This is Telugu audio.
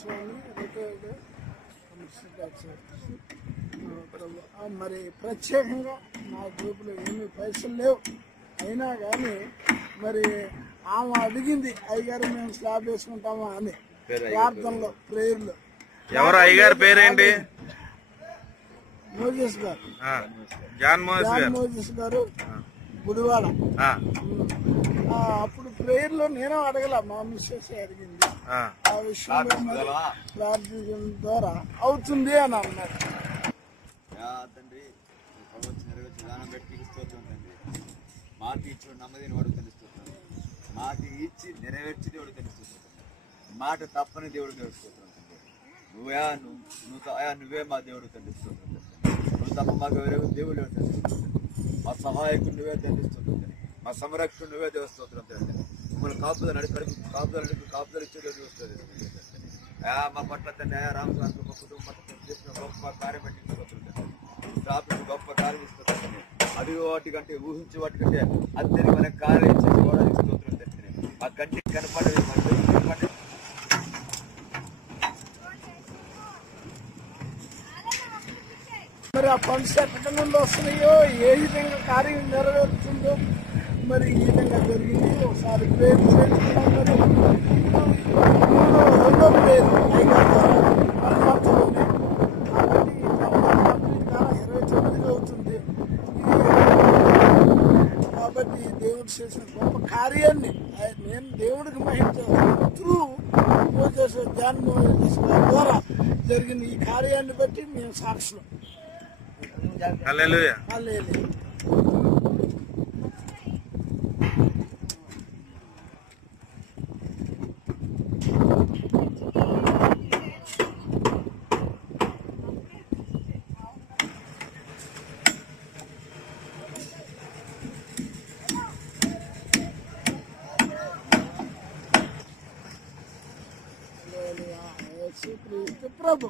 స్వామి రిటైర్డ్ మరి ప్రత్యేకంగా నా గ్రూపులో ఏమీ పైసలు లేవు, అయినా కానీ మరి ఆమె అడిగింది, అయ్యగారు మేము స్లాబ్ వేసుకుంటామా అని ప్రార్థనలో ప్రేయర్లో. ఎవరు అయ్యగారి పేరేంటి? మోజెస్ గారు, జాన్ మోజెస్ గారు గుడివాడ. అప్పుడు ప్రేయర్ లో నేను అడగల, మా మిస్సెస్ అడిగింది. ఆ విషయంలో ప్రార్థన ద్వారా అవుతుంది అని అన్నారు. తండ్రి నెరవేర్చి దానం పెట్టి స్తోత్రం తండ్రి. మాట ఇచ్చి నమ్మదిని వాడు తెలుస్తున్నాడు, మాట ఇచ్చి నెరవేర్చి దేవుడు తెలుస్తున్నాడు, మాట తప్పని దేవుడు తెలుస్తున్నాడు తండ్రి. నువ్వే మా దేవుడు తెలుస్తున్నాడు, నువ్వు తప్ప మాకు వేరే దేవుడు తెలుస్తున్నాడు. మా సహాయకుడు నువ్వే తెలుస్తున్నాడు, మా సంరక్షణ నువ్వే దేవస్తోత్రం తండ్రి. మిమ్మల్ని కాపుదలు ఇచ్చే వస్తుంది మా పట్ల తండ్రి. రామకాంత్ మా కుటుంబం పట్ల చేసిన గొప్ప కార్యం బట్టి స్థాపించి గొప్ప కార్యం ఇస్తుంది. అది వాటికంటే ఊహించే వాటికంటే అత్యధికమైన కార్యం ఇచ్చేది కూడా స్తోత్రం తండ్రి. మా కంటికి కనపడేది మరి ఆ ఫండ్స్ ఎక్కడి నుండి వస్తున్నాయో, ఏ విధంగా కార్యం నెరవేరుతుందో మరి ఈ విధంగా జరిగింది. ఒకసారి ప్రేరు చేస్తున్నాం, మరి రెండో ప్రేరు మనమంతలోనే. కాబట్టి 29 అవుతుంది. కాబట్టి దేవుడు చేసిన గొప్ప కార్యాన్ని నేను దేవుడికి మహిమ చేస్తాను. త్రూ జాన్ మోజెస్ ద్వారా జరిగిన ఈ కార్యాన్ని బట్టి మేము సాక్షులు. హల్లెలూయా. హల్లెలూయా. యేసు క్రీస్తు ప్రభు.